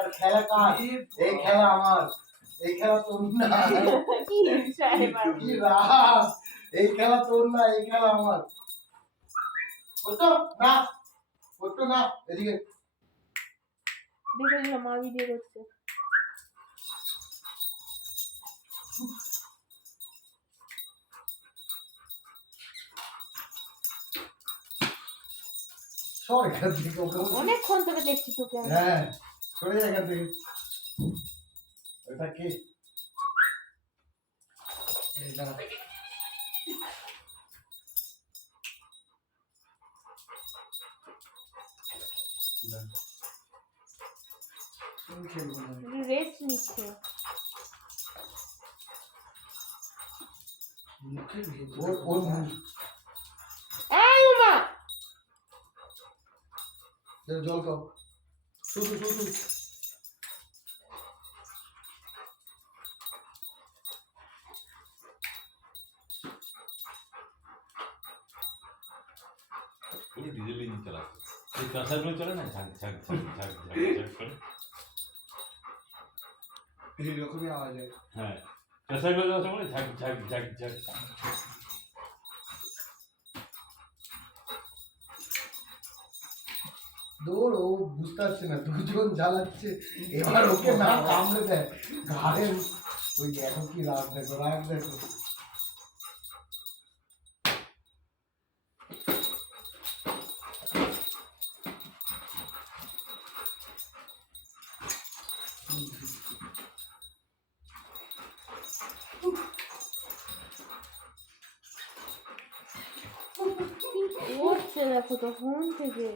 আর খেলা কার? এই খেলা আমার, এই খেলা তোর না। কি রাগ, এই খেলা তোর না, এই খেলা আমার। করতো না, করতো না, এদিকে দেখে নিলাম মা ভিডিও করছে। সর এখান থেকে। অনেকক্ষণ থেকে দেখছি তোকে। হ্যাঁ, সরে যা এখান থেকে। ওটা কি? এই দাঁড়া। রেস্ট নিচ্ছে। এই উমা জল খাও। শুধু শুধু ডিজেল ইঞ্জিন চালাচ্ছে, এই কাঁসাগুলো চলে না, ঝাঁক ঝাঁক ঝাঁক ঝাঁক ঝাঁক ঝাঁক করে এইরকমই আওয়াজ হয়। হ্যাঁ, কাঁসাগুলো যাওয়ার সময় ঝাঁক ঝাঁক ঝাঁক ঝাঁক। দৌড়, ও বুঝতে পারছে না দুজন জ্বালাচ্ছে, এবার ওকে না কামড়ে দেয় ঘাড়ে। ওই দেখো কি রাগ, দেখো রাগ দেখো। উঠছে দেখো তখন থেকে।